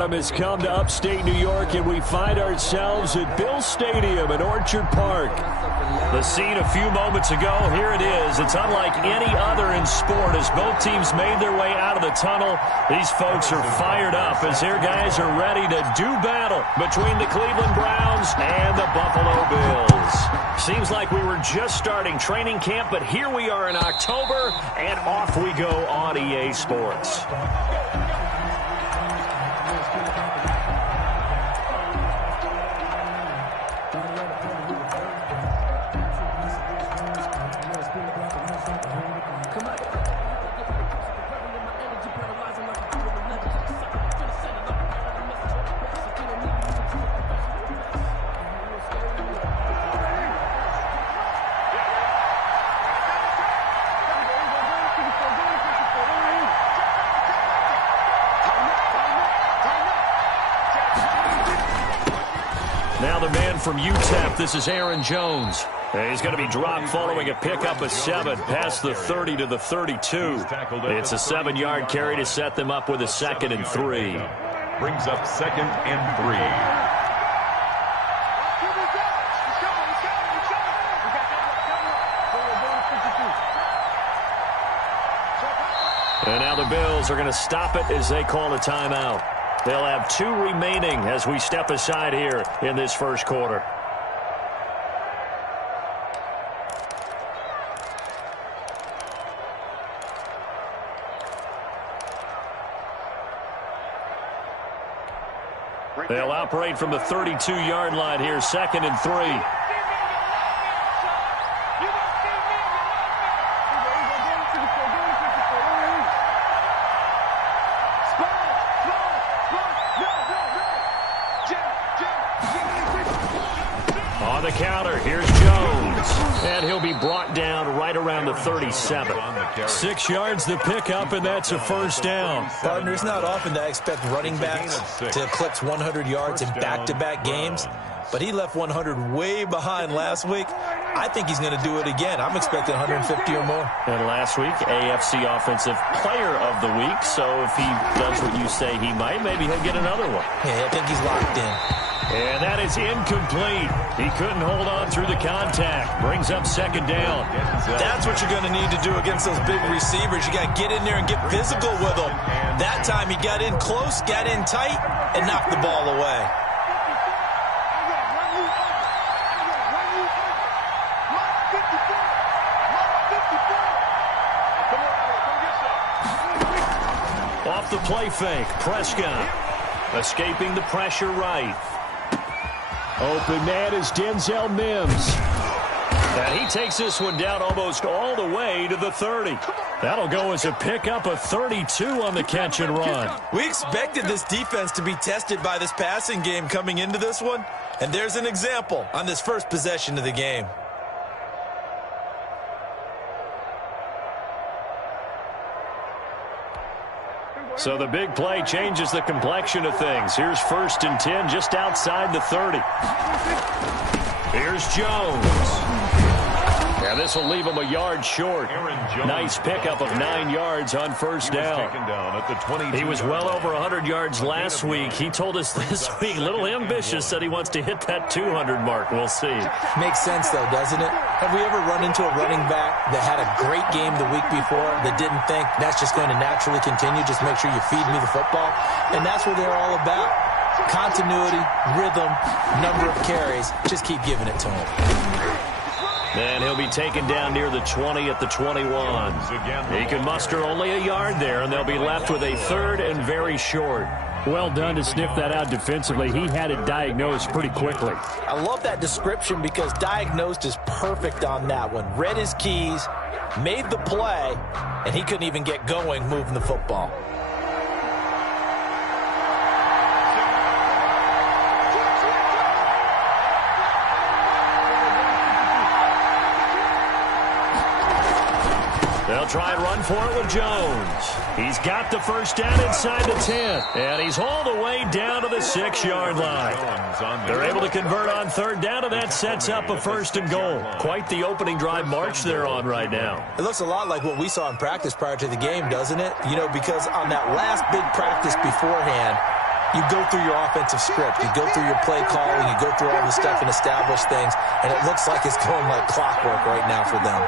autumn has come to upstate New York, and we find ourselves at Bill Stadium in Orchard Park. The scene a few moments ago, here it is. It's unlike any other in sport as both teams made their way out of the tunnel. These folks are fired up as their guys are ready to do battle between the Cleveland Browns and the Buffalo Bills. Seems like we were just starting training camp, but here we are in October, and off we go on EA Sports. Now the man from UTEP, this is Aaron Jones. He's going to be dropped following a pickup of 7 past the 30 to the 32. It's a 7-yard carry to set them up with a 2nd and 3. Brings up 2nd and 3. And now the Bills are going to stop it as they call a timeout. They'll have 2 remaining as we step aside here in this first quarter. They'll operate from the 32-yard line here, 2nd and 3. On the counter, here's Jones. And he'll be brought down right around the 37. 6 yards the pickup, and that's a first down. Partner, it's not often that I expect running backs to eclipse 100 yards in back-to-back games, but he left 100 way behind last week. I think he's going to do it again. I'm expecting 150 or more. And last week, AFC Offensive Player of the Week, so if he does what you say he might, maybe he'll get another one. Yeah, I think he's locked in. And that is incomplete. He couldn't hold on through the contact. Brings up 2nd down. That's what you're going to need to do against those big receivers. You got to get in there and get physical with them. That time he got in close, got in tight, and knocked the ball away. Off the play fake, Prescott escaping the pressure right. Open man is Denzel Mims. And he takes this one down almost all the way to the 30. That'll go as a pickup of 32 on the catch and run. We expected this defense to be tested by this passing game coming into this one. And there's an example on this first possession of the game. So the big play changes the complexion of things. Here's 1st and 10 just outside the 30. Here's Jones. And this will leave him a yard short. Nice pickup of 9 yards on first down. He was well over 100 yards last week. He told us this week, a little ambitious, said he wants to hit that 200 mark. We'll see. Makes sense, though, doesn't it? Have we ever run into a running back that had a great game the week before that didn't think that's just going to naturally continue? Just make sure you feed me the football. And that's what they're all about. Continuity, rhythm, number of carries. Just keep giving it to him. And he'll be taken down near the 20 at the 21. He can muster only a yard there, and they'll be left with a 3rd and very short. Well done to sniff that out defensively. He had it diagnosed pretty quickly. I love that description because diagnosed is perfect on that one. Read his keys, made the play, and he couldn't even get going moving the football. They'll try and run for it with Jones. He's got the first down inside the 10. And he's all the way down to the 6-yard line. They're able to convert on 3rd down, and that sets up a 1st and goal. Quite the opening drive march they're on right now. It looks a lot like what we saw in practice prior to the game, doesn't it? You know, because on that last big practice beforehand, You go through your offensive script. You go through your play calling. You go through all the stuff and establish things, and it looks like it's going like clockwork right now for them.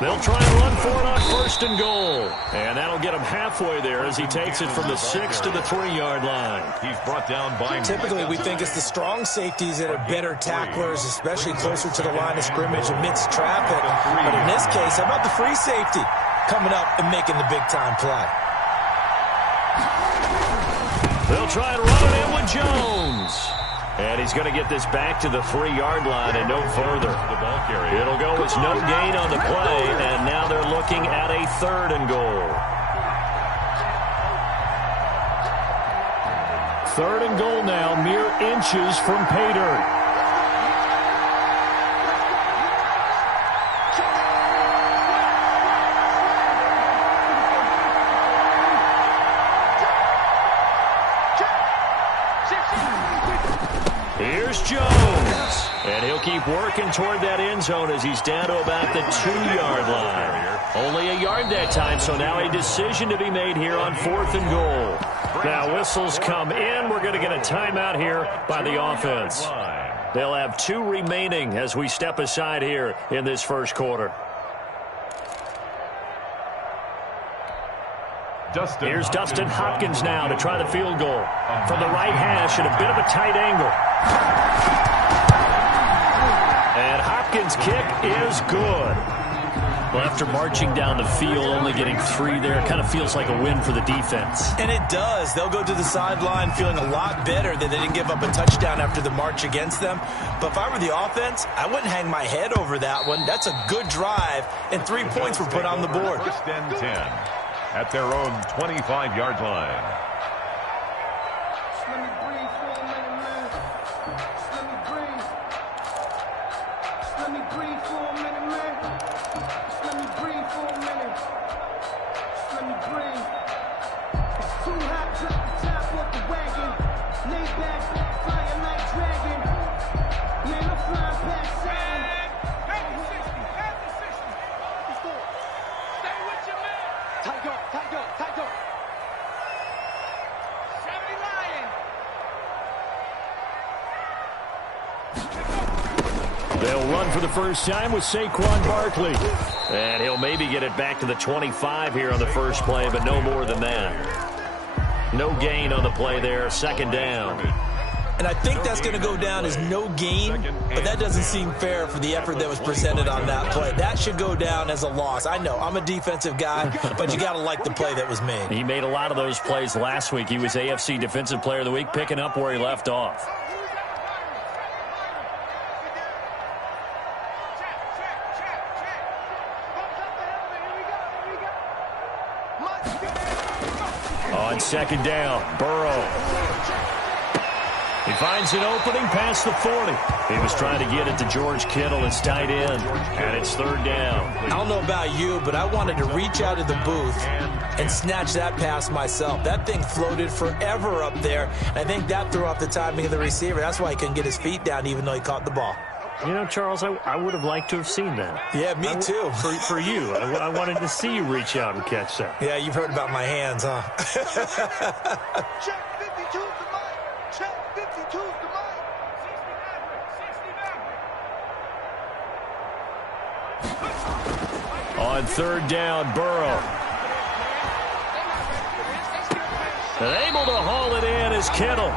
They'll try and run for it on 1st and goal. And that'll get him halfway there as he takes it from the 6 to the 3-yard line. He's brought down by... Typically, we think it's the strong safeties that are better tacklers, especially closer to the line of scrimmage amidst traffic. But in this case, how about the free safety coming up and making the big-time play? They'll try and run it in with Jones. And he's going to get this back to the 3-yard line and no further. It'll go as no gain on the play, and now they're looking at a 3rd and goal. 3rd and goal now, mere inches from pay dirt. Here's Jones, and he'll keep working toward that end zone as he's down to about the 2-yard line. Only a yard that time, so now a decision to be made here on 4th and goal. Now whistles come in. We're going to get a timeout here by the offense. They'll have 2 remaining as we step aside here in this first quarter. Here's Dustin Hopkins now to try the field goal from the right hash at a bit of a tight angle. And Hopkins' kick is good. Well, after marching down the field, only getting 3 there, it kind of feels like a win for the defense. And it does. They'll go to the sideline feeling a lot better that they didn't give up a touchdown after the march against them. But if I were the offense, I wouldn't hang my head over that one. That's a good drive, and 3 points were put on the board. 1st and 10 at their own 25-yard line. They'll run for the first time with Saquon Barkley. And he'll maybe get it back to the 25 here on the first play, but no more than that. No gain on the play there, 2nd down. And I think that's going to go down as no gain, but that doesn't seem fair for the effort that was presented on that play. That should go down as a loss. I know, I'm a defensive guy, but you got to like the play that was made. He made a lot of those plays last week. He was AFC Defensive Player of the Week, picking up where he left off. On 2nd down, Burrow. He finds an opening past the 40. He was trying to get it to George Kittle, his tight end, and it's 3rd down. I don't know about you, but I wanted to reach out of the booth and snatch that pass myself. That thing floated forever up there, and I think that threw off the timing of the receiver. That's why he couldn't get his feet down even though he caught the ball. You know, Charles, I would have liked to have seen that. Yeah, me too. For you. I wanted to see you reach out and catch that. Yeah, you've heard about my hands, huh? Check 52's the mic. Check 52's the mic. 69. On 3rd down, Burrow. And able to haul it in is Kittle.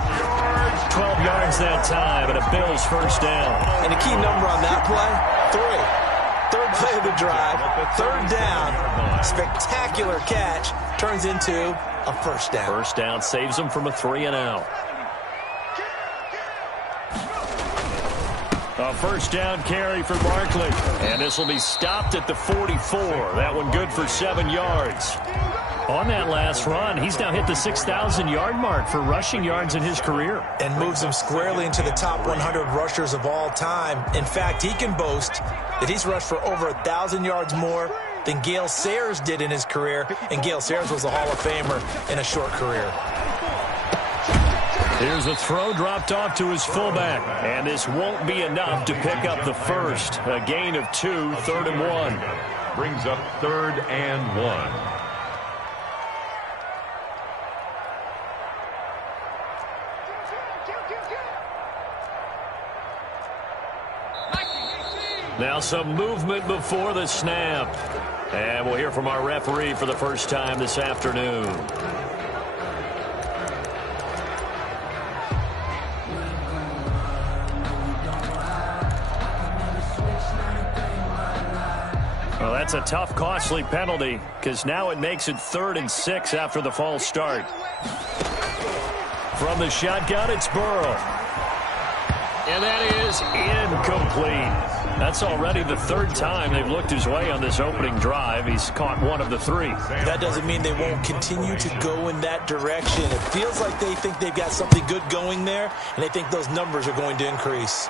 12 yards that time, and a Bills 1st down. And the key number on that play, 3. 3rd play of the drive, 3rd down, spectacular catch, turns into a 1st down. 1st down saves them from a 3-and-out. A 1st down carry for Barkley. And this will be stopped at the 44. That one good for 7 yards. On that last run, he's now hit the 6,000-yard mark for rushing yards in his career. And moves him squarely into the top 100 rushers of all time. In fact, he can boast that he's rushed for over 1,000 yards more than Gale Sayers did in his career. And Gale Sayers was a Hall of Famer in a short career. Here's a throw dropped off to his fullback. And this won't be enough to pick up the first. A gain of 2, 3rd and 1. Brings up 3rd and 1. Now some movement before the snap. And we'll hear from our referee for the first time this afternoon. Well, that's a tough, costly penalty because now it makes it 3rd and 6 after the false start. From the shotgun, it's Burrow. And that is incomplete. That's already the 3rd time they've looked his way on this opening drive. He's caught 1 of the 3. That doesn't mean they won't continue to go in that direction. It feels like they think they've got something good going there, and they think those numbers are going to increase.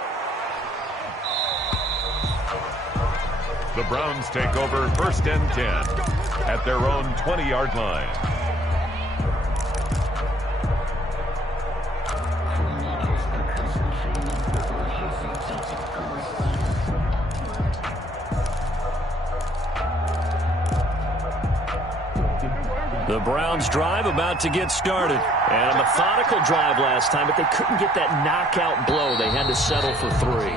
The Browns take over 1st and 10 at their own 20-yard line. The Browns drive about to get started. And a methodical drive last time, but they couldn't get that knockout blow. They had to settle for 3.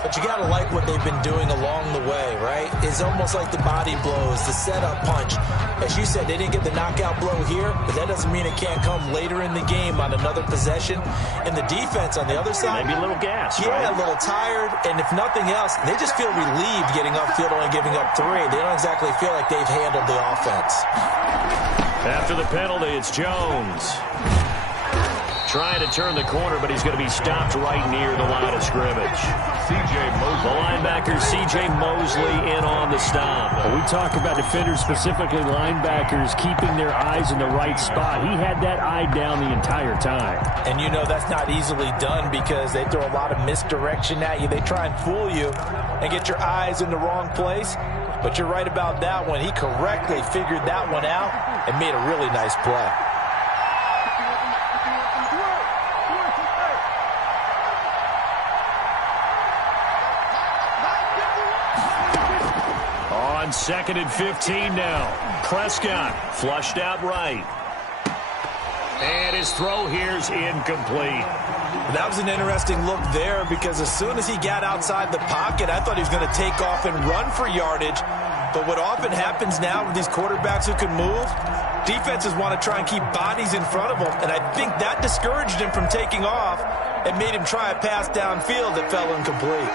But you got to like what they've been doing along the way, right? It's almost like the body blows, the setup punch. As you said, they didn't get the knockout blow here, but that doesn't mean it can't come later in the game on another possession. And the defense on the other side, maybe a little gas, yeah, right? A little tired. And if nothing else, they just feel relieved getting upfield, only giving up 3. They don't exactly feel like they've handled the offense. After the penalty, it's Jones. Trying to turn the corner, but he's going to be stopped right near the line of scrimmage. The linebacker, C.J. Mosley, in on the stop. Well, we talk about defenders, specifically linebackers, keeping their eyes in the right spot. He had that eye down the entire time. And you know that's not easily done because they throw a lot of misdirection at you. They try and fool you and get your eyes in the wrong place. But you're right about that one. He correctly figured that one out and made a really nice play. On 2nd and 15 now. Prescott flushed out right. And his throw here's incomplete. That was an interesting look there because as soon as he got outside the pocket, I thought he was going to take off and run for yardage. But what often happens now with these quarterbacks who can move, defenses want to try and keep bodies in front of them. And I think that discouraged him from taking off and made him try a pass downfield that fell incomplete.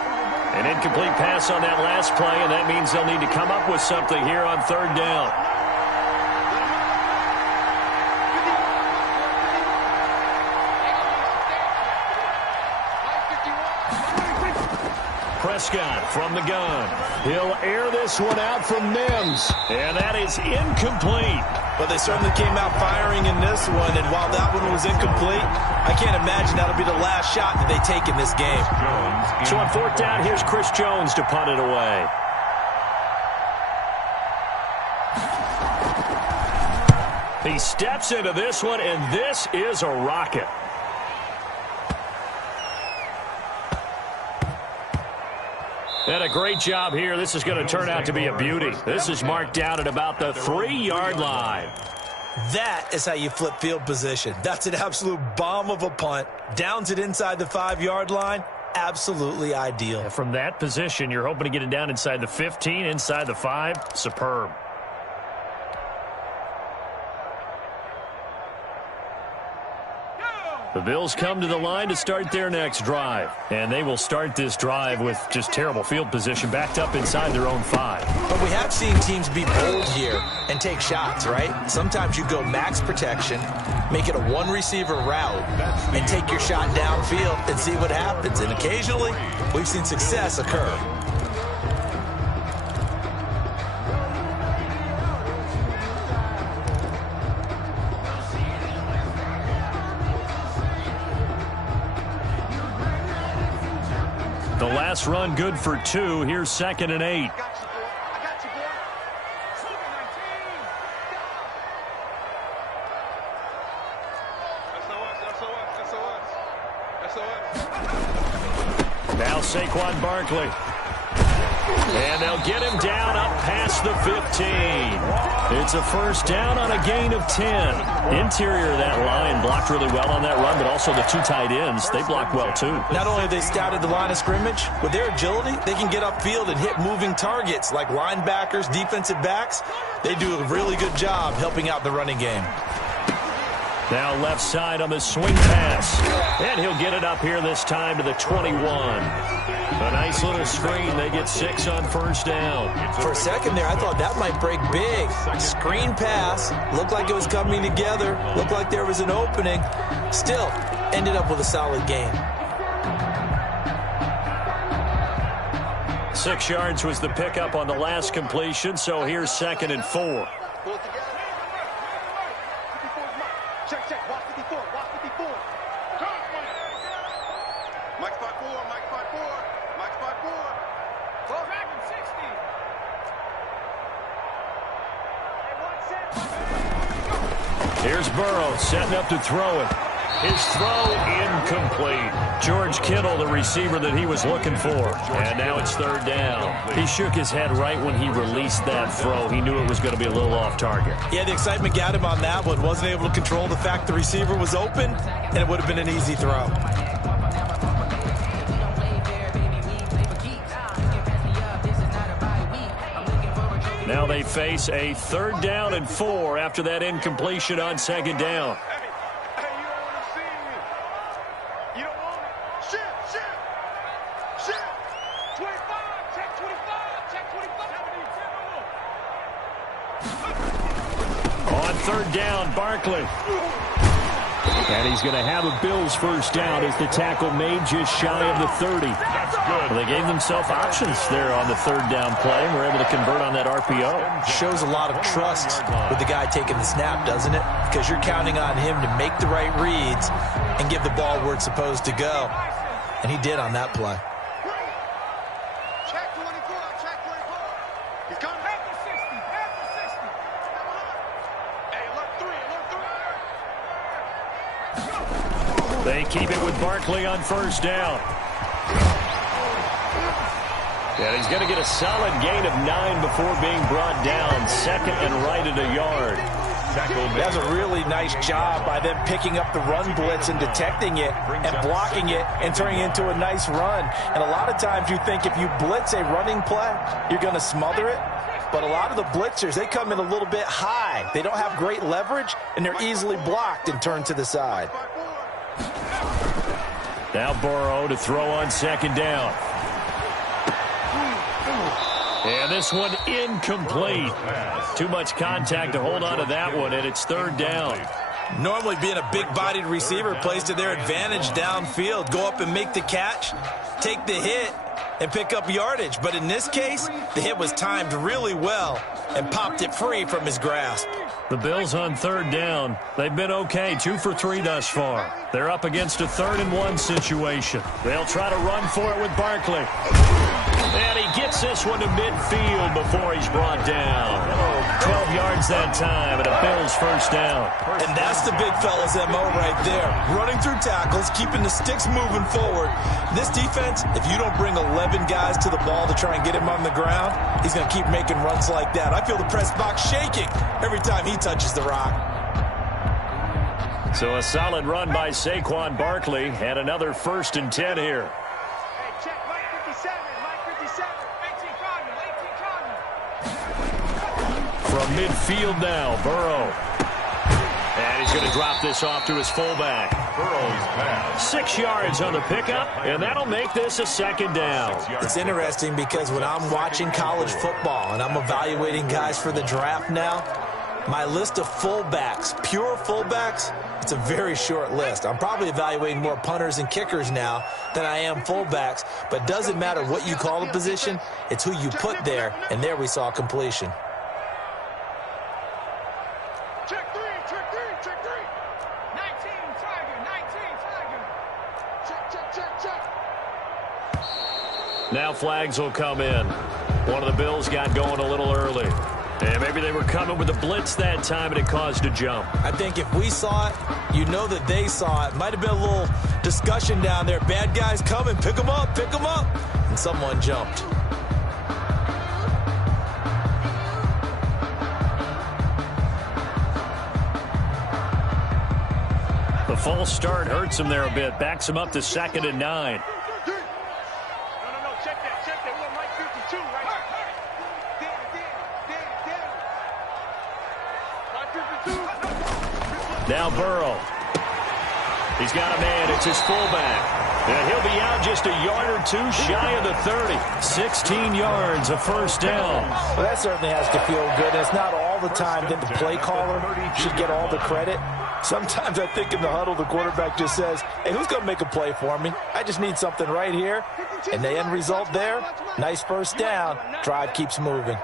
An incomplete pass on that last play, and that means they'll need to come up with something here on 3rd down. Prescott from the gun. He'll air this one out from Mims. And that is incomplete. But they certainly came out firing in this one, and while that one was incomplete, I can't imagine that'll be the last shot that they take in this game. So on 4th down, here's Chris Jones to punt it away. He steps into this one, and this is a rocket. And a great job here. This is going to turn out to be a beauty. This is marked down at about the 3-yard line. That is how you flip field position. That's an absolute bomb of a punt. Downs it inside the 5-yard line. Absolutely ideal. And from that position, you're hoping to get it down inside the 15, inside the 5. Superb. The Bills come to the line to start their next drive. And they will start this drive with just terrible field position backed up inside their own 5. But we have seen teams be bold here and take shots, right? Sometimes you go max protection, make it a 1-receiver route, and take your shot downfield and see what happens. And occasionally, we've seen success occur. The last run good for 2. Here's 2nd and 8. Now Saquon Barkley. And they'll get him down up past the 15. It's a first down on a gain of 10. Interior of that line blocked really well on that run, but also the two tight ends, they blocked well too. Not only have they scouted the line of scrimmage, with their agility, they can get upfield and hit moving targets like linebackers, defensive backs. They do a really good job helping out the running game. Now left side on the swing pass. And he'll get it up here this time to the 21. A nice little screen. They get 6 on first down. For a second there, I thought that might break big. Screen pass. Looked like it was coming together. Looked like there was an opening. Still, ended up with a solid gain. 6 yards was the pickup on the last completion, so here's 2nd and 4. Check, watch 54, watch 54. Mike's 5-4, Mike's 5-4, Mike's 5-4. Close back in 60. Here's Burrow setting up to throw it. His throw incomplete. George Kittle, the receiver that he was looking for. And now it's 3rd down. He shook his head right when he released that throw. He knew it was going to be a little off target. Yeah, the excitement got him on that one. Wasn't able to control the fact the receiver was open, and it would have been an easy throw. Now they face a 3rd down and 4 after that incompletion on 2nd down. On 3rd down, Barkley. And he's going to have a Bills first down as the tackle made just shy of the 30. Well, they gave themselves options there on the 3rd down play and were able to convert on that RPO. Shows a lot of trust with the guy taking the snap, doesn't it? Because you're counting on him to make the right reads and give the ball where it's supposed to go. And he did on that play. Check 24, check 24. He's coming back to 60, back to 60. Hey, alert 3, alert 3. They keep it with Barkley on first down. And he's going to get a solid gain of 9 before being brought down. 2nd and right at a yard. That's a really nice job by them picking up the run blitz and detecting it and blocking it and turning it into a nice run. And a lot of times you think if you blitz a running play, you're going to smother it. But a lot of the blitzers, they come in a little bit high. They don't have great leverage, and they're easily blocked and turned to the side. Now Burrow to throw on 2nd down. And this one incomplete. Too much contact to hold on to that one, and it's 3rd down. Normally being a big-bodied receiver plays to their advantage downfield. Go up and make the catch, take the hit, and pick up yardage. But in this case, the hit was timed really well and popped it free from his grasp. The Bills on 3rd down. They've been okay, 2 for 3 thus far. They're up against a 3rd and 1 situation. They'll try to run for it with Barkley. And he gets this one to midfield before he's brought down. 12 yards that time, and a Bills first down. And that's the big fella's MO right there. Running through tackles, keeping the sticks moving forward. This defense, if you don't bring 11 guys to the ball to try and get him on the ground, he's going to keep making runs like that. I feel the press box shaking every time he touches the rock. So a solid run by Saquon Barkley, and another 1st and 10 here. From midfield now, Burrow. And he's going to drop this off to his fullback. Burrow's pass. 6 yards on the pickup, and that'll make this a 2nd down. It's interesting because when I'm watching college football and I'm evaluating guys for the draft now, my list of fullbacks, pure fullbacks, it's a very short list. I'm probably evaluating more punters and kickers now than I am fullbacks, but it doesn't matter what you call a position, it's who you put there, and there we saw completion. Check 3, check 3, check 3. 19, Tiger, 19, Tiger. Check. Now flags will come in. One of the Bills got going a little early. And maybe they were coming with a blitz that time, and it caused a jump. I think if we saw it, you know that they saw it. Might have been a little discussion down there. Bad guys coming, pick them up, and someone jumped. The false start hurts him there a bit. Backs him up to 2nd and 9. No, check that. We're on Mike 52, right? Now Burrow. He's got a man. It's his fullback. And he'll be out just a yard or two shy of the 30. 16 yards, a first down. Well, that certainly has to feel good. And it's not all the time that the play caller should get all the credit. Sometimes I think in the huddle, the quarterback just says, hey, who's going to make a play for me? I just need something right here. And the end result there, nice first down. Drive keeps moving.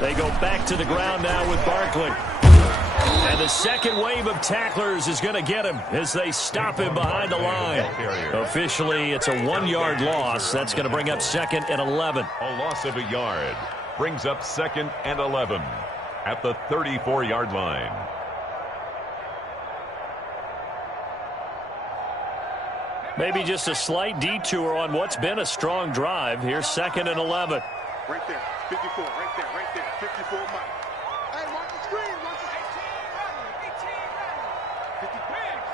They go back to the ground now with Barkley. And the second wave of tacklers is going to get him as they stop him behind the line. Officially, it's a 1-yard loss. That's going to bring up 2nd and 11. A loss of a yard brings up 2nd and 11 at the 34-yard line. Maybe just a slight detour on what's been a strong drive. Here's 2nd and 11. Right there, 54, right there, 54 Mike. Hey, watch the screen, watch the 18 Riggs.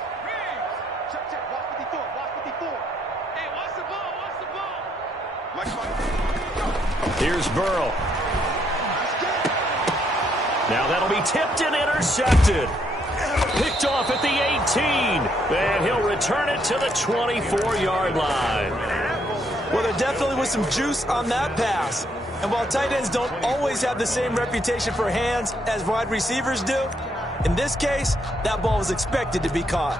Check, watch 54. Hey, watch the ball. Mike. Here's Burrow. Now that'll be tipped and intercepted. Picked off at the 18. And he'll return it to the 24-yard line. Well, there definitely was some juice on that pass. And while tight ends don't always have the same reputation for hands as wide receivers do, in this case, that ball was expected to be caught.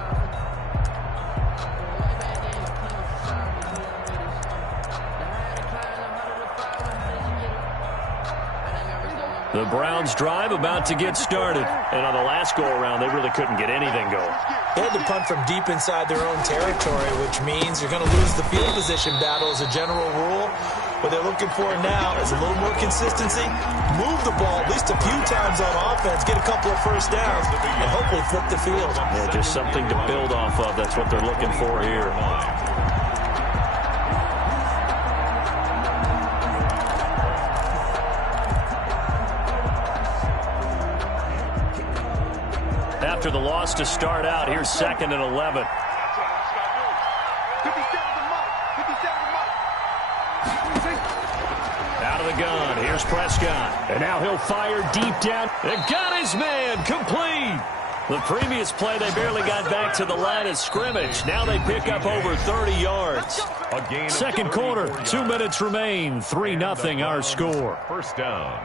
The Browns drive about to get started. And on the last go-around, they really couldn't get anything going. They had to punt from deep inside their own territory, which means you're going to lose the field position battle as a general rule. What they're looking for now is a little more consistency, move the ball at least a few times on offense, get a couple of first downs, and hopefully flip the field. Yeah, just something to build off of. That's what they're looking for here. After the loss to start out, here's 2nd and 11. Out of the gun, here's Prescott. And now he'll fire deep down. And got his man, complete. The previous play, they barely got back to the line of scrimmage. Now they pick up over 30 yards. Second quarter, 2 minutes remain. 3-0 our score. First down.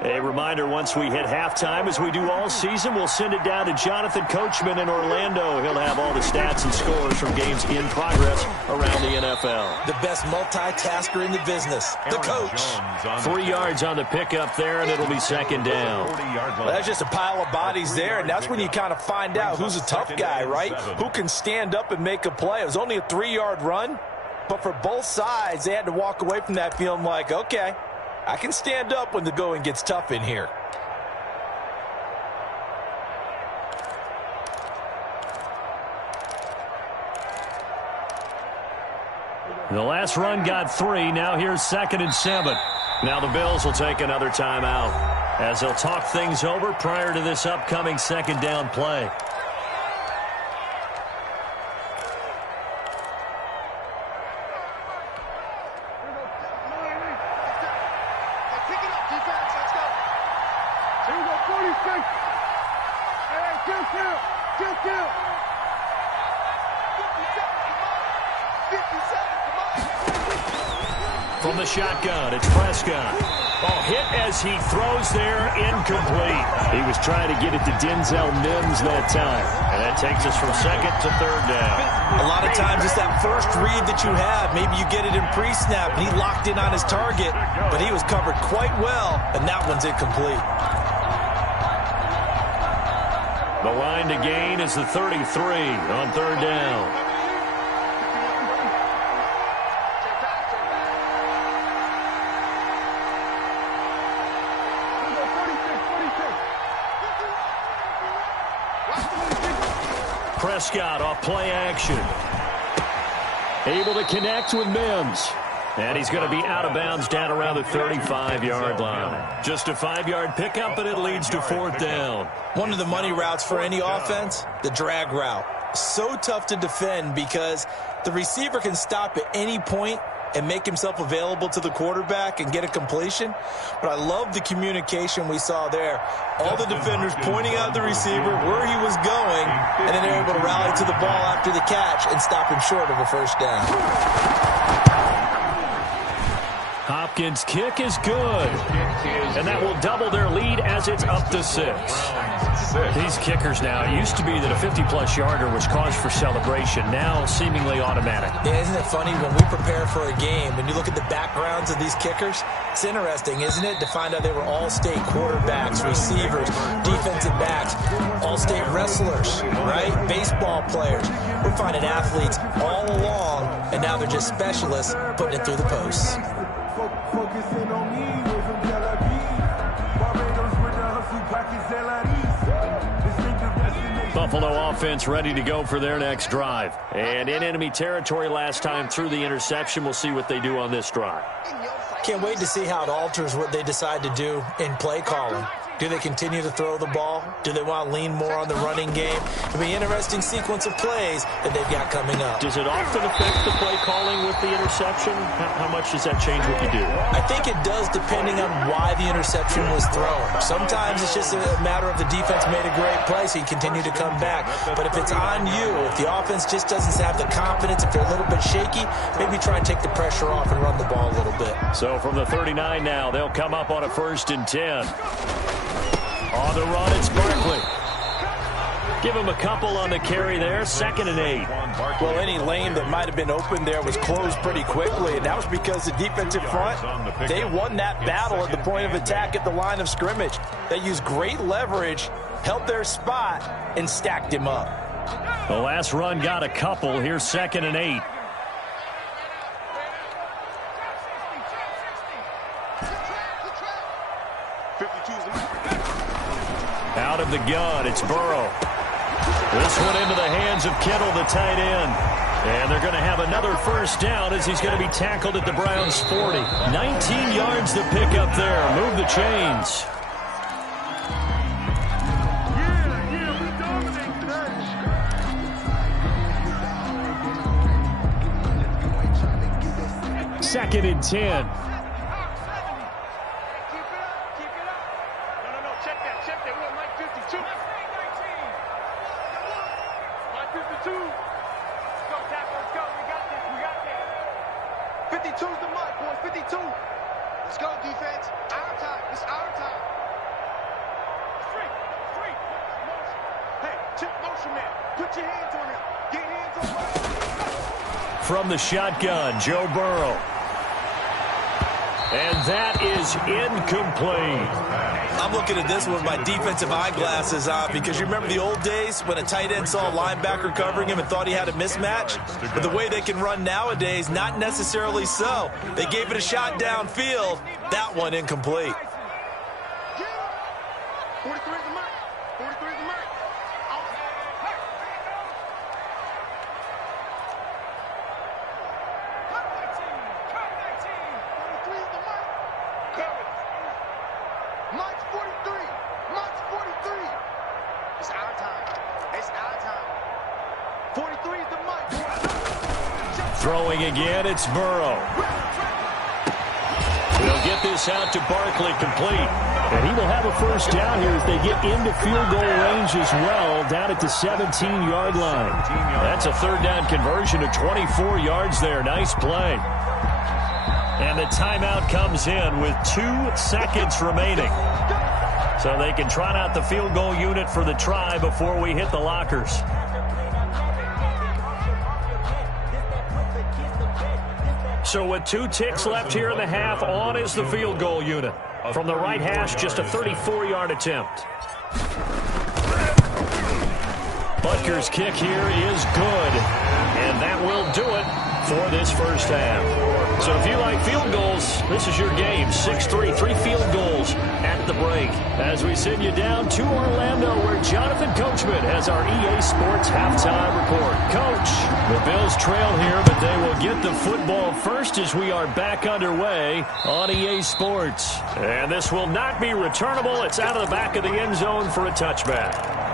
A reminder, once we hit halftime, as we do all season, we'll send it down to Jonathan Coachman in Orlando. He'll have all the stats and scores from games in progress around the NFL. The best multitasker in the business, the coach. 3 yards on the pickup there, and it'll be 2nd down. Well, that's just a pile of bodies there, and that's when you kind of find out who's a tough guy, right? Who can stand up and make a play. It was only a 3-yard run, but for both sides, they had to walk away from that feeling like, okay, I can stand up when the going gets tough in here. The last run got 3. Now here's 2nd and 7. Now the Bills will take another timeout as they'll talk things over prior to this upcoming 2nd down play. From the shotgun, it's Prescott. Oh, hit as he throws there, incomplete. He was trying to get it to Denzel Mims that time. And that takes us from 2nd to 3rd down. A lot of times it's that first read that you have. Maybe you get it in pre-snap, and he locked in on his target, but he was covered quite well, and that one's incomplete. The line to gain is the 33 on 3rd down. Prescott off play action. Able to connect with Mims. And he's going to be out of bounds down around the 35-yard line. Just a 5-yard pickup, and it leads to 4th down. One of the money routes for any offense, the drag route. So tough to defend because the receiver can stop at any point and make himself available to the quarterback and get a completion. But I love the communication we saw there. All the defenders pointing out the receiver, where he was going, and then they're able to rally to the ball after the catch and stop him short of a first down. Hopkins' kick is good. And that will double their lead as it's up to 6. These kickers now, it used to be that a 50-plus yarder was cause for celebration. Now seemingly automatic. Yeah, isn't it funny when we prepare for a game and you look at the backgrounds of these kickers? It's interesting, isn't it, to find out they were all-state quarterbacks, receivers, defensive backs, all-state wrestlers, right? Baseball players. We're finding athletes all along, and now they're just specialists putting it through the posts. Focusing on me with some Jalabi. Barbados with the hustle package Buffalo offense ready to go for their next drive. And in enemy territory last time through the interception. We'll see what they do on this drive. Can't wait to see how it alters what they decide to do in play calling. Do they continue to throw the ball? Do they want to lean more on the running game? It'll be an interesting sequence of plays that they've got coming up. Does it often affect the play calling with the interception? How much does that change what you do? I think it does depending on why the interception was thrown. Sometimes it's just a matter of the defense made a great play, so you continue to come back. But if it's on you, if the offense just doesn't have the confidence, if they're a little bit shaky, maybe try and take the pressure off and run the ball a little bit. So from the 39 now, they'll come up on a 1st and 10. On the run, it's Barkley. Give him a couple on the carry there. 2nd and 8. Well, any lane that might have been open there was closed pretty quickly, and that was because the defensive front, they won that battle at the point of attack at the line of scrimmage. They used great leverage, held their spot, and stacked him up. The last run got a couple. Here's 2nd and 8. Out of the gun, it's Burrow. This one into the hands of Kittle, the tight end. And they're going to have another 1st down as he's going to be tackled at the Browns' 40. 19 yards to pick up there. Move the chains. Second and 10. From the shotgun, Joe Burrow. And that is incomplete. I'm looking at this with my defensive eyeglasses on because you remember the old days when a tight end saw a linebacker covering him and thought he had a mismatch? But the way they can run nowadays, not necessarily so. They gave it a shot downfield. That one incomplete. 43 is the mark. 43 is the mark. March 43. March 43. It's our time. It's our time. 43 is the mark. Throwing again, it's Burrow. They'll get this out to Barkley, complete. And he will have a 1st down here as they get into field goal range as well, down at the 17-yard line. That's a 3rd down conversion of 24 yards there. Nice play. And the timeout comes in with 2 seconds remaining. So they can trot out the field goal unit for the try before we hit the lockers. So with 2 ticks left here in the half, on is the field goal unit. From the right hash, just a 34-yard attempt. Butker's kick here is good. And that will do it for this first half. So if you like field goals, this is your game. 6-3, 3 field goals at the break. As we send you down to Orlando, where Jonathan Coachman has our EA Sports halftime report. Coach, the Bills trail here, but they will get the football first as we are back underway on EA Sports. And this will not be returnable. It's out of the back of the end zone for a touchback.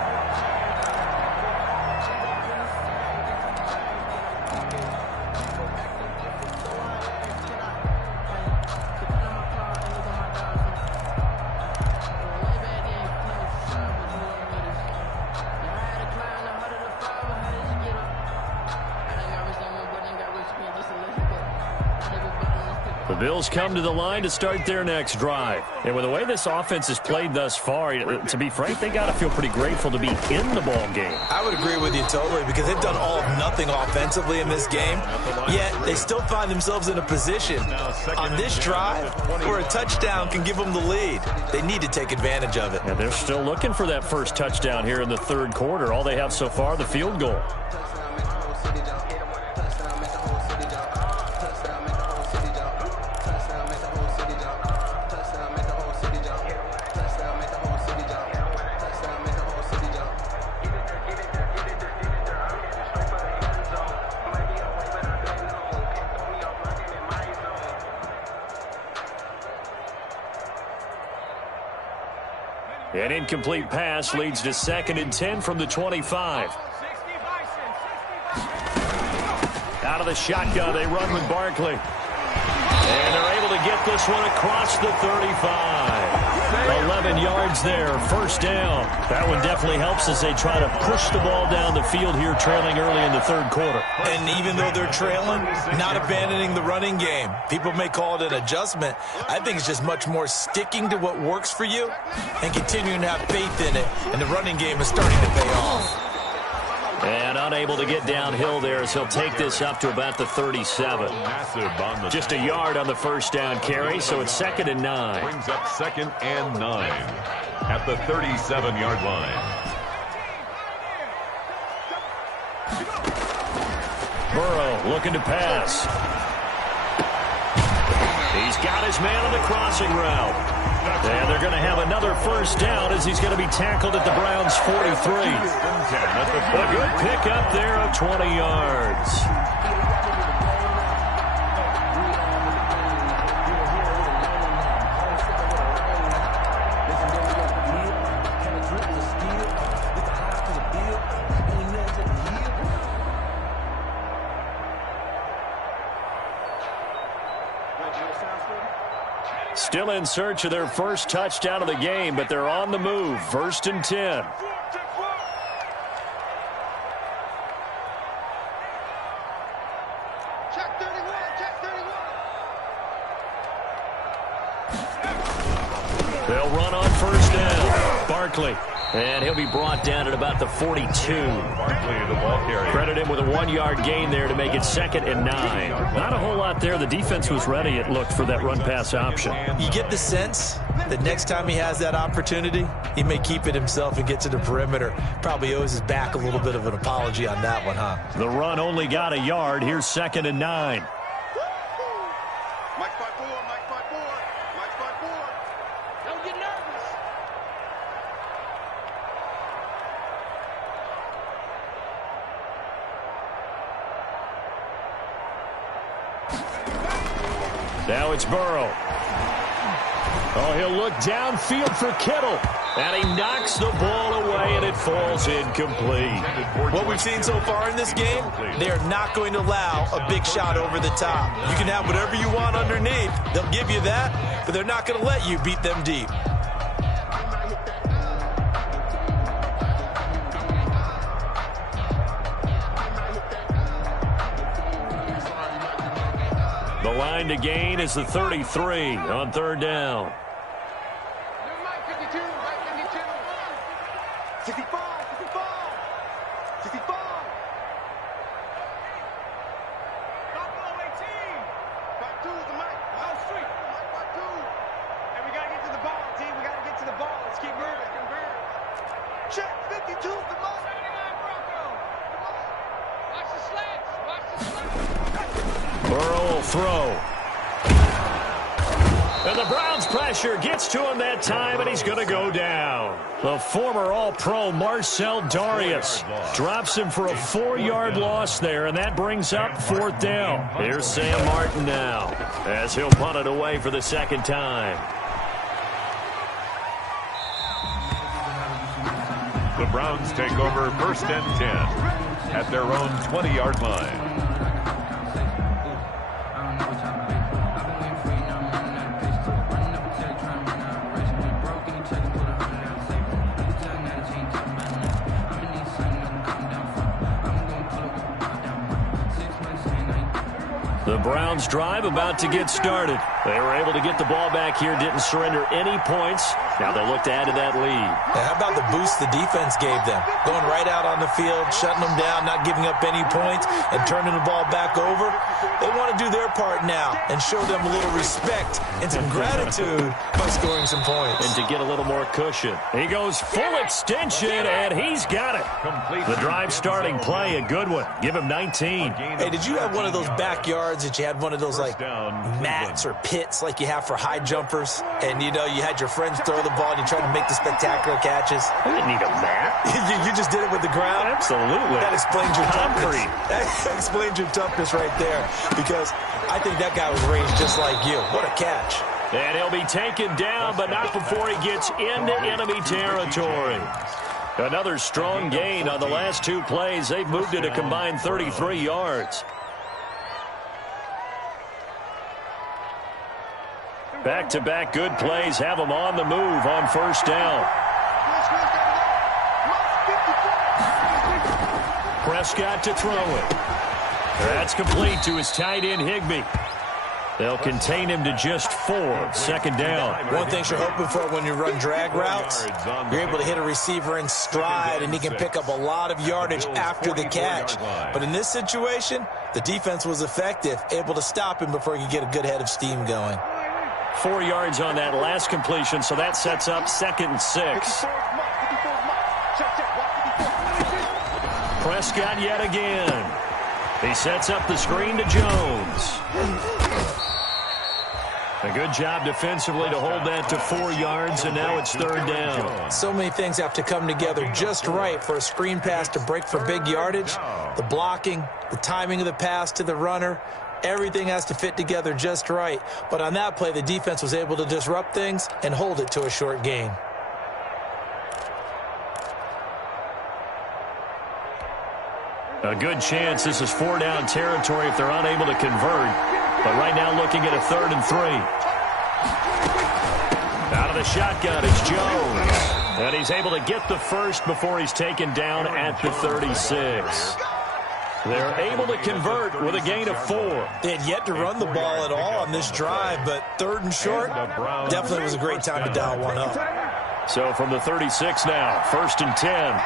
The Bills come to the line to start their next drive. And with the way this offense has played thus far, to be frank, they got to feel pretty grateful to be in the ball game. I would agree with you totally, because they've done all of nothing offensively in this game, yet they still find themselves in a position on this drive where a touchdown can give them the lead. They need to take advantage of it. And they're still looking for that first touchdown here in the third quarter. All they have so far, the field goal. An incomplete pass leads to 2nd and 10 from the 25. Out of the shotgun, they run with Barkley. And they're able to get this one across the 35. 11 yards there, first down. That one definitely helps as they try to push the ball down the field here, trailing early in the third quarter. And even though they're trailing, not abandoning the running game. People may call it an adjustment. I think it's just much more sticking to what works for you and continuing to have faith in it. And the running game is starting to pay off. And unable to get downhill there as he'll take this up to about the 37. Just a yard on the first down carry, so it's 2nd and 9. Brings up 2nd and 9 at the 37-yard line. Burrow looking to pass. He's got his man on the crossing route. And they're going to have another first down as he's going to be tackled at the Browns' 43. A good pickup there of 20 yards. Still in search of their first touchdown of the game, but they're on the move. 1st and 10. Check 31, check 31. They'll run on first down. Barkley. And he'll be brought down at about the 42. Barkley, the ball carrier. Credit him with a 1-yard gain there to make it 2nd and 9. Not a whole lot there. The defense was ready, it looked, for that run-pass option. You get the sense that next time he has that opportunity, he may keep it himself and get to the perimeter. Probably owes his back a little bit of an apology on that one, huh? The run only got a yard. Here's 2nd and 9. Mike 5-4, Mike 5-4, Mike 5-4. Don't get nervous. Now it's Burrow. Oh, he'll look downfield for Kittle. And he knocks the ball away, and it falls incomplete. What we've seen so far in this game, they are not going to allow a big shot over the top. You can have whatever you want underneath. They'll give you that, but they're not going to let you beat them deep. The line to gain is the 33 on 3rd down. Mike 52, Mike 52. 65, 65, 65. Buffalo 18. 5-2 is the Mike. Out street. Mike 5-2. And we got to get to the ball, team. We got to get to the ball. Let's keep moving. Check 52 is the Mike. 79 Bronco. Come on. Watch the sleds. Watch the sleds. throw. And the Browns' pressure gets to him that time, and he's going to go down. The former All-Pro Marcel Darius drops him for a 4-yard loss there, and that brings up 4th down. Here's Sam Martin now, as he'll punt it away for the second time. The Browns take over 1st and 10 at their own 20-yard line. The Browns drive about to get started. They were able to get the ball back here, didn't surrender any points. Now they look to add to that lead. Now, how about the boost the defense gave them? Going right out on the field, shutting them down, not giving up any points, and turning the ball back over. They want to do their part now and show them a little respect and some gratitude by scoring some points. And to get a little more cushion. He goes full extension, and he's got it. The drive starting play, a good one. Give him 19. Hey, did you have one of those backyards that you had one of those, like, mats or pits like you have for high jumpers? And, you know, you had your friends throw the ball and you tried to make the spectacular catches? I didn't need a mat. you just did it with the ground? Absolutely. That explains your toughness. Concrete. That explains your toughness right there, because I think that guy was raised just like you. What a catch. And he'll be taken down, but not before he gets into enemy territory. Another strong gain on the last 2 plays. They've moved it a combined 33 yards. Back-to-back good plays have them on the move on 1st down. Prescott to throw it. That's complete to his tight end, Higbee. They'll contain him to just 4. 2nd down. One thing you're hoping for when you run drag routes, you're able to hit a receiver in stride, and he can pick up a lot of yardage after the catch. But in this situation, the defense was effective, able to stop him before he could get a good head of steam going. 4 yards on that last completion, so that sets up 2nd and 6. Prescott yet again. He sets up the screen to Jones. A good job defensively to hold that to 4 yards, and now it's 3rd down. So many things have to come together just right for a screen pass to break for big yardage. The blocking, the timing of the pass to the runner, everything has to fit together just right. But on that play, the defense was able to disrupt things and hold it to a short gain. A good chance this is 4-down territory if they're unable to convert. But right now looking at a 3rd and 3. Out of the shotgun, it's Jones. And he's able to get the first before he's taken down at the 36. They're able to convert with a gain of 4. They had yet to run the ball at all on this drive, but 3rd and short definitely was a great time to dial one up. So from the 36 now, 1st and 10.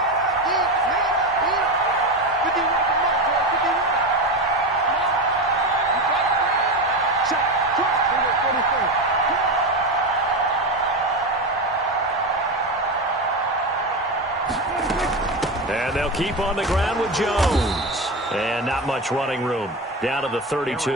And they'll keep on the ground with Jones. And not much running room. Down to the 32.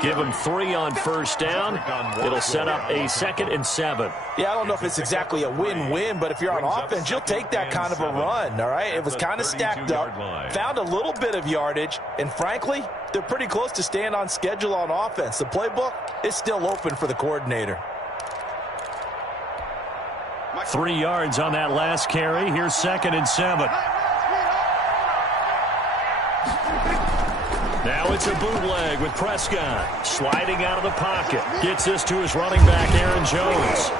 Give him 3 on 1st down. It'll set up a 2nd and 7. Yeah, I don't know if it's exactly a win-win, but if you're on offense, you'll take that kind of a run, all right? It was kind of stacked up, found a little bit of yardage, and frankly, they're pretty close to staying on schedule on offense. The playbook is still open for the coordinator. 3 yards on that last carry. Here's 2nd and 7. Now it's a bootleg with Prescott sliding out of the pocket. Gets this to his running back, Aaron Jones.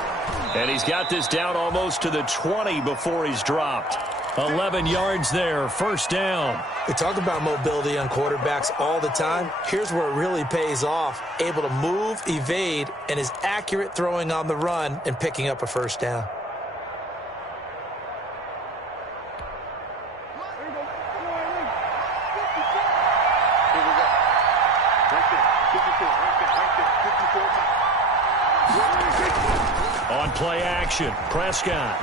And he's got this down almost to the 20 before he's dropped. 11 yards there, 1st down. We talk about mobility on quarterbacks all the time. Here's where it really pays off. Able to move, evade, and is accurate throwing on the run and picking up a 1st down. On play action, Prescott.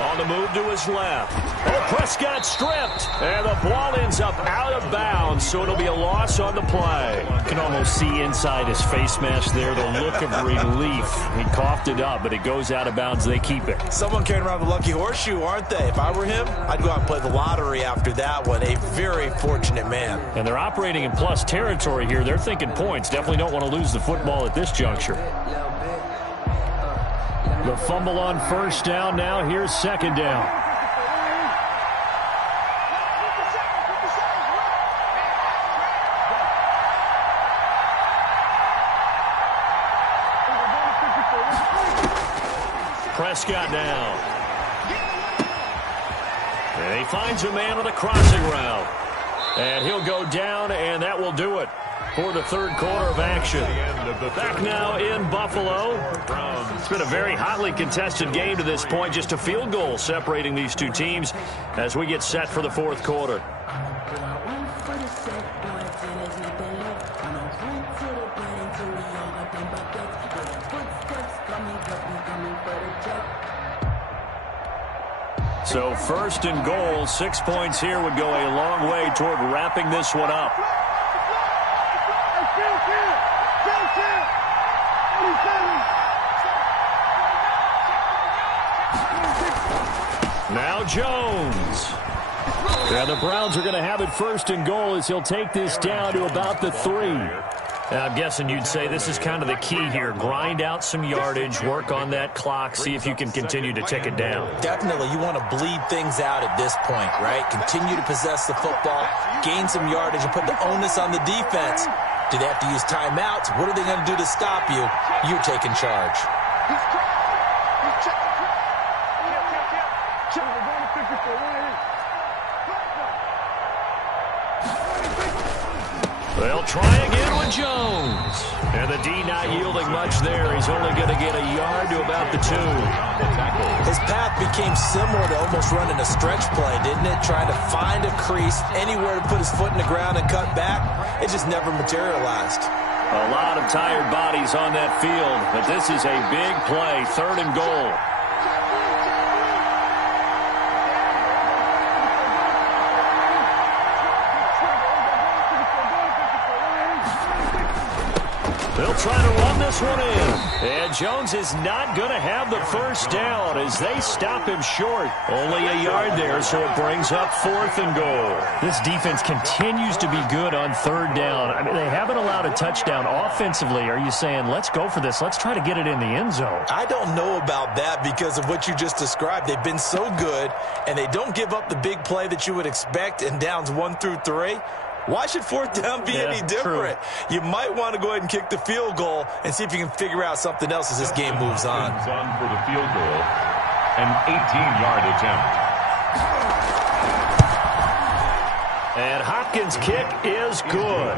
On the move to his left. Oh, Prescott stripped. And the ball ends up out of bounds, so it'll be a loss on the play. You can almost see inside his face mask there the look of relief. He coughed it up, but it goes out of bounds. They keep it. Someone carrying around the lucky horseshoe, aren't they? If I were him, I'd go out and play the lottery after that one. A very fortunate man. And they're operating in plus territory here. They're thinking points. Definitely don't want to lose the football at this juncture. The fumble on first down. Now here's second down. Prescott now. And he finds a man on the crossing route. And he'll go down, and that will do it for the third quarter of action. Back now in Buffalo. It's been a very hotly contested game to this point. Just a field goal separating these two teams as we get set for the fourth quarter. So first and goal, 6 points here would go a long way toward wrapping this one up. Now Jones. And the Browns are going to have it first and goal as he'll take this down to about the 3. I'm guessing you'd say this is kind of the key here. Grind out some yardage, work on that clock, see if you can continue to tick it down. Definitely, you want to bleed things out at this point, right? Continue to possess the football, gain some yardage, and put the onus on the defense. Do they have to use timeouts? What are they going to do to stop you? You're taking charge. They'll try again with Jones. And the D not yielding much there. He's only going to get a yard to about the 2. His path became similar to almost running a stretch play, didn't it? Trying to find a crease, anywhere to put his foot in the ground and cut back. It just never materialized. A lot of tired bodies on that field, but this is a big play, third and goal. They'll try to run this one in. And Jones is not going to have the first down as they stop him short. Only a yard there, so it brings up fourth and goal. This defense continues to be good on third down. I mean, they haven't allowed a touchdown offensively. Are you saying, let's go for this? Let's try to get it in the end zone. I don't know about that because of what you just described. They've been so good, and they don't give up the big play that you would expect in downs 1 through 3. Why should fourth down be any different? True. You might want to go ahead and kick the field goal and see if you can figure out something else as this game moves on. For the field goal, an 18-yard attempt. And Hopkins' kick is good.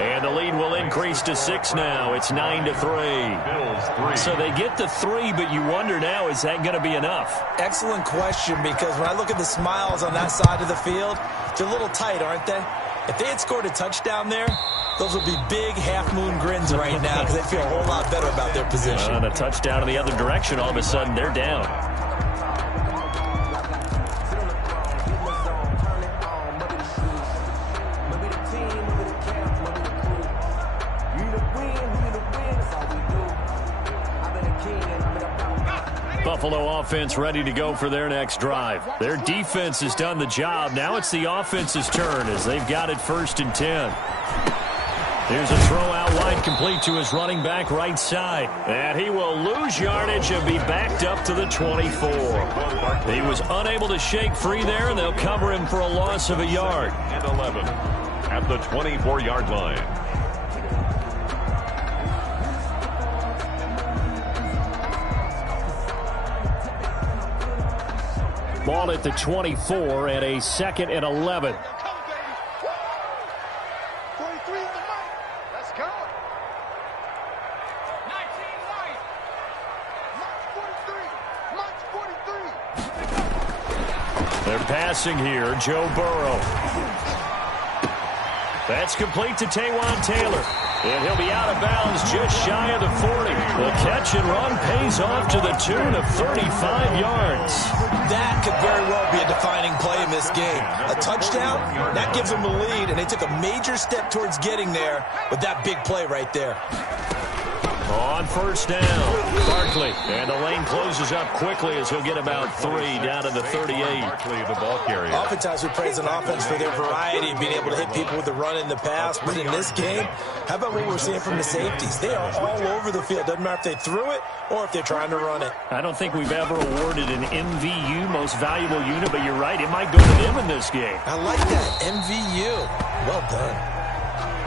And the lead will increase to 6 now. It's 9-3. So they get the 3, but you wonder now, is that going to be enough? Excellent question, because when I look at the smiles on that side of the field, they're a little tight, aren't they? If they had scored a touchdown there, those would be big half-moon grins right now because they feel a whole lot better about their position. And a touchdown in the other direction, all of a sudden they're down. Buffalo offense ready to go for their next drive. Their defense has done the job. Now it's the offense's turn as they've got it first and 10. Here's a throw out wide complete to his running back right side. And he will lose yardage and be backed up to the 24. He was unable to shake free there, and they'll cover him for a loss of a yard. And 11 at the 24-yard line. Ball at the 24 and a 2nd and 11. 43 is the mic. Let's go. 19 white. March 43. They're passing here. Joe Burrow. That's complete to Taywan Taylor. And he'll be out of bounds just shy of the 40. The catch and run pays off to the tune of 35 yards. That could very well be a defining play in this game. A touchdown, that gives them the lead, and they took a major step towards getting there with that big play right there. On first down, Barkley. And the lane closes up quickly as he'll get about 3 down to the 38. Barkley, the ball carrier. Oftentimes we praise an offense for their variety of being able to hit people with the run in the pass. But in this game, how about what we're seeing from the safeties? They are all over the field. Doesn't matter if they threw it or if they're trying to run it. I don't think we've ever awarded an MVU, most valuable unit, but you're right, it might go to them in this game. I like that. MVU. Well done.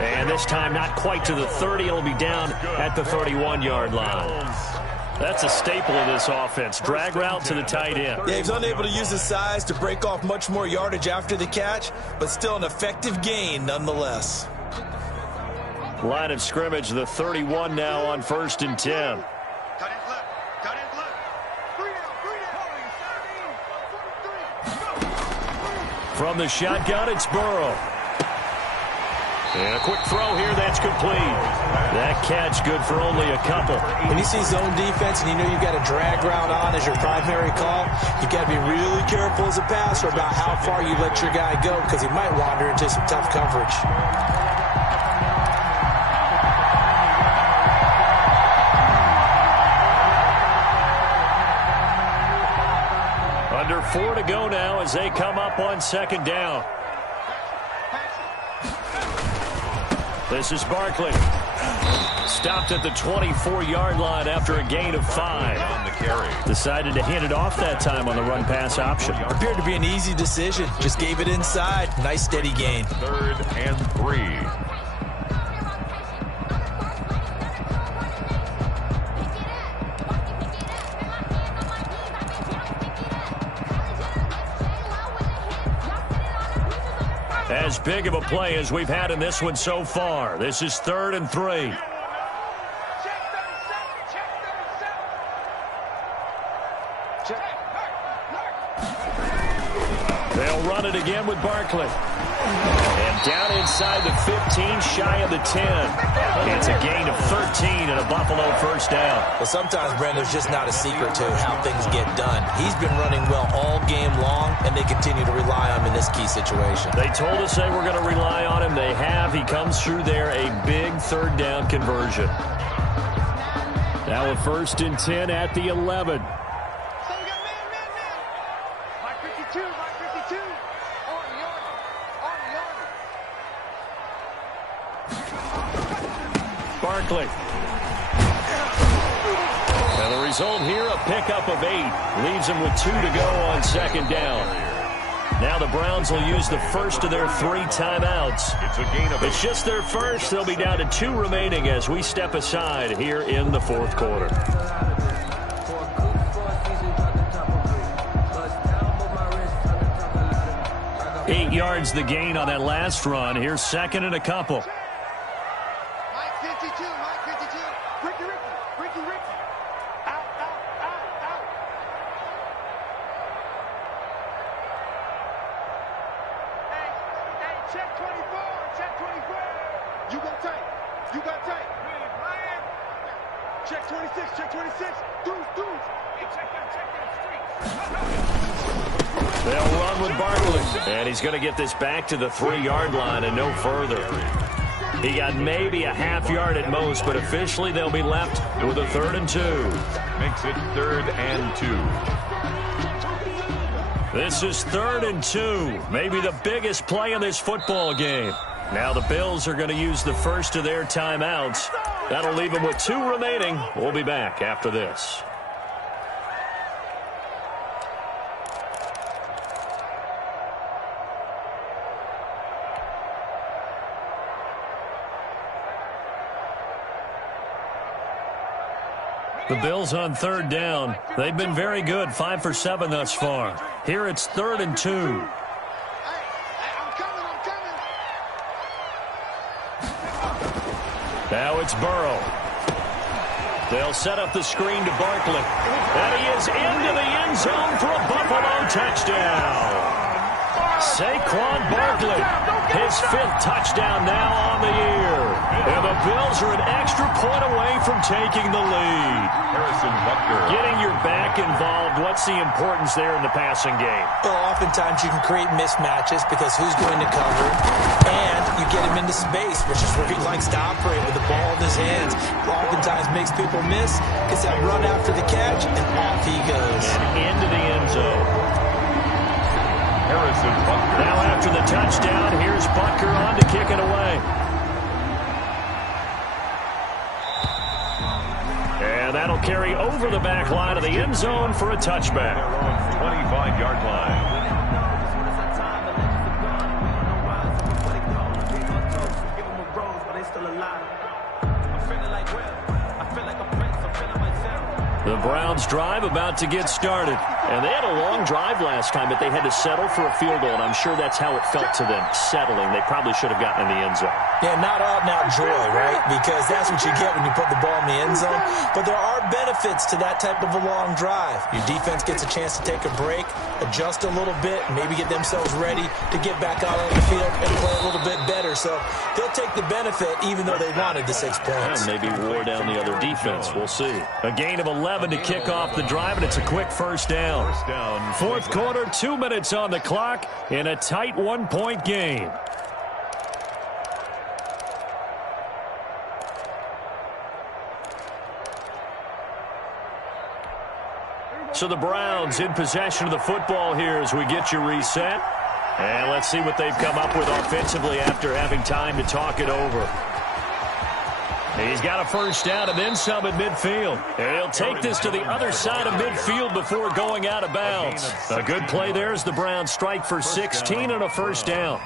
And this time not quite to the 30. It'll be down at the 31-yard line. That's a staple of this offense. Drag route to the tight end. Yeah, he's unable to use his size to break off much more yardage after the catch, but still an effective gain nonetheless. Line of scrimmage, the 31 now on 1st and 10. Cut in left. Cut in left. 3 down. From the shotgun, it's Burrow. And a quick throw here, that's complete. That catch good for only a couple. When you see zone defense and you know you've got a drag route on as your primary call, you've got to be really careful as a passer about how far you let your guy go because he might wander into some tough coverage. Under 4 to go now as they come up on 2nd down. This is Barkley. Stopped at the 24-yard line after a gain of 5. On the carry. Decided to hand it off that time on the run-pass option. Appeared to be an easy decision. Just gave it inside. Nice steady gain. 3rd and 3. As big of a play as we've had in this one so far. This is 3rd and 3. They'll run it again with Barkley. And down inside the 15, shy of the 10. It's a gain of 13 and a Buffalo 1st down. Well, sometimes, Brent, there's just not a secret to how things get done. He's been running well all game long, and they continue to rely on him in this key situation. They told us they were going to rely on him. They have. He comes through there, a big 3rd down conversion. Now a 1st and 10 at the 11. Barkley. And the result here, a pickup of 8. Leaves them with 2 to go on 2nd down. Now the Browns will use the first of their 3 timeouts. It's a gain of 8. It's just their first. They'll be down to 2 remaining as we step aside here in the 4th quarter. 8 yards the gain on that last run. Here's 2nd and a couple. Check 26, check 26. Dudes. They'll run with Barkley. And he's going to get this back to the 3-yard line and no further. He got maybe a half yard at most, but officially they'll be left with a 3rd and 2. Makes it 3rd and 2. This is 3rd and 2. Maybe the biggest play in this football game. Now the Bills are going to use the first of their timeouts. That'll leave them with 2 remaining. We'll be back after this. The Bills on 3rd down. They've been very good, 5 for 7 thus far. Here it's 3rd and 2. Now it's Burrow. They'll set up the screen to Barkley. And he is into the end zone for a Buffalo touchdown. Saquon Barkley, his 5th touchdown now on the year. And the Bills are an extra point away from taking the lead. Harrison Butker. Getting your back involved, what's the importance there in the passing game? Well, oftentimes you can create mismatches because who's going to cover, and you get him into space, which is where he likes to operate with the ball in his hands. Oftentimes makes people miss, gets that run after the catch, and off he goes. And into the end zone. Harrison Butker. Now after the touchdown, here's Butker on to kick it away. And that'll carry over the back line of the end zone for a touchback. Their own 25-yard line. The Browns drive about to get started. And they had a long drive last time, but they had to settle for a field goal, and I'm sure that's how it felt to them, settling. They probably should have gotten in the end zone. Yeah, not out-and-out joy, right? Because that's what you get when you put the ball in the end zone. But there are benefits to that type of a long drive. Your defense gets a chance to take a break, adjust a little bit, maybe get themselves ready to get back out on the field and play a little bit better. So they'll take the benefit even though they wanted the 6 points. And maybe wore down the other defense. We'll see. A gain of 11 to kick off the drive, and it's a quick first down. First down. Fourth quarter, 2 minutes on the clock in a tight 1-point game. So the Browns in possession of the football here as we get you reset. And let's see what they've come up with offensively after having time to talk it over. He's got a first down and then some at midfield. And he'll take this to the other side of midfield before going out of bounds. A good play there as the Browns strike for 16 and a first down.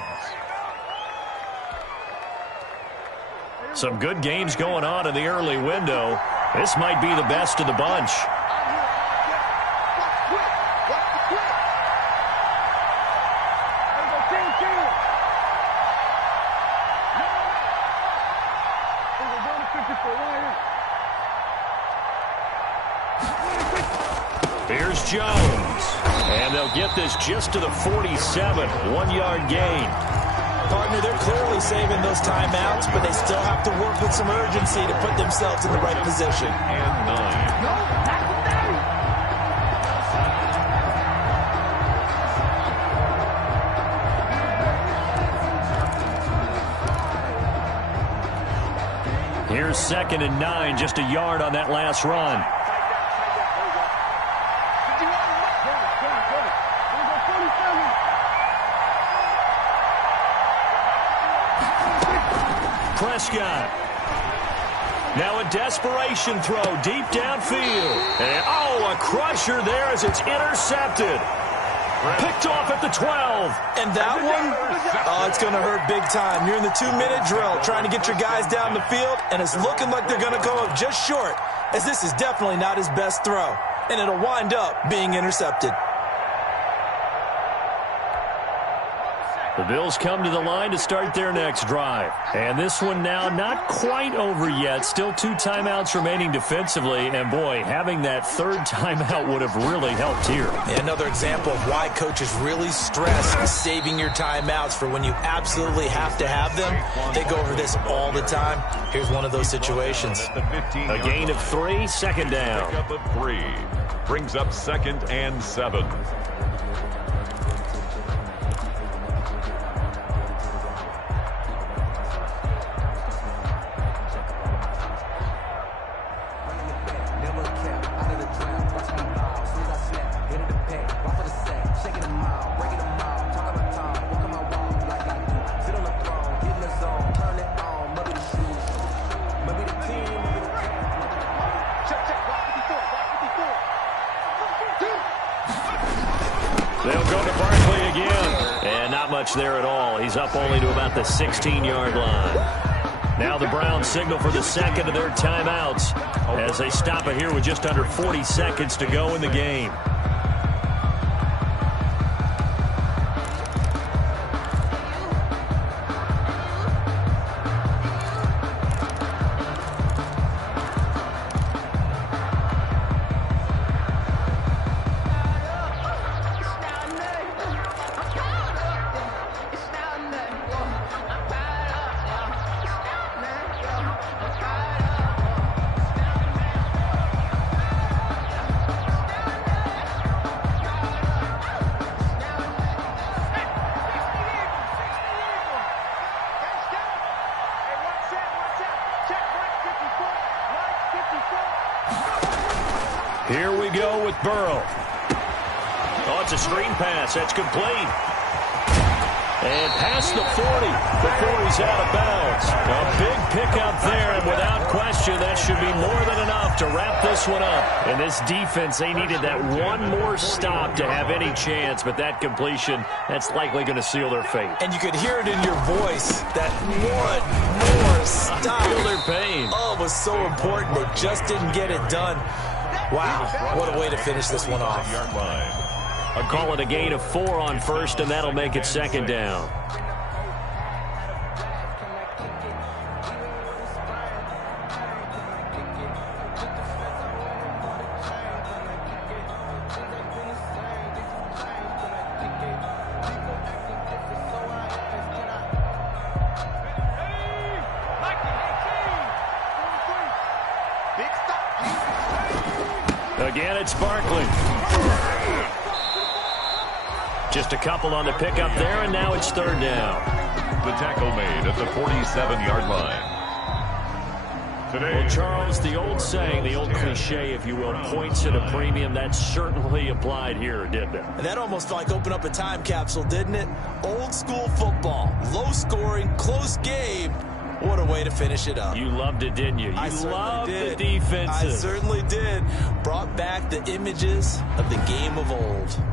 Some good games going on in the early window. This might be the best of the bunch. Here's Jones. And they'll get this just to the 47. 1-yard gain. Partner, they're clearly saving those timeouts, but they still have to work with some urgency to put themselves in the right position. And 9. Here's 2nd and 9, just a yard on that last run. Prescott. Now a desperation throw deep downfield. And, a crusher there as it's intercepted. Picked off at the 12. And that one, it's going to hurt big time. You're in the 2-minute drill trying to get your guys down the field, and it's looking like they're going to go up just short, as this is definitely not his best throw. And it'll wind up being intercepted. The Bills come to the line to start their next drive. And this one now not quite over yet. Still 2 timeouts remaining defensively. And, boy, having that 3rd timeout would have really helped here. Another example of why coaches really stress saving your timeouts for when you absolutely have to have them. They go over this all the time. Here's one of those situations. A gain of 3, 2nd down. Pickup of 3. Brings up 2nd and 7. There at all. He's up only to about the 16-yard line. Now the Browns signal for the 2nd of their timeouts as they stop it here with just under 40 seconds to go in the game. Here we go with Burrow. Oh, it's a screen pass. That's complete. And past the 40 before he's out of bounds. A big pickup there, and without question, that should be more than enough to wrap this one up. And this defense, they needed that one more stop to have any chance, but that completion, that's likely going to seal their fate. And you could hear it in your voice, that one more stop. Feel their pain. Oh, it was so important. They just didn't get it done. Wow, what a way to finish this one off. I'll call it a gain of 4 on first, and that'll make it second down. Again, it's Barkley. Just a couple on the pickup there, and now it's third down. The tackle made at the 47-yard line. Today, well, Charles, the old saying, the old cliche, if you will, points at a premium, that certainly applied here, didn't it? And that almost like opened up a time capsule, didn't it? Old school football, low scoring, close game. What a way to finish it up. You loved it, didn't you? You loved the defenses. I certainly did. Brought back the images of the game of old.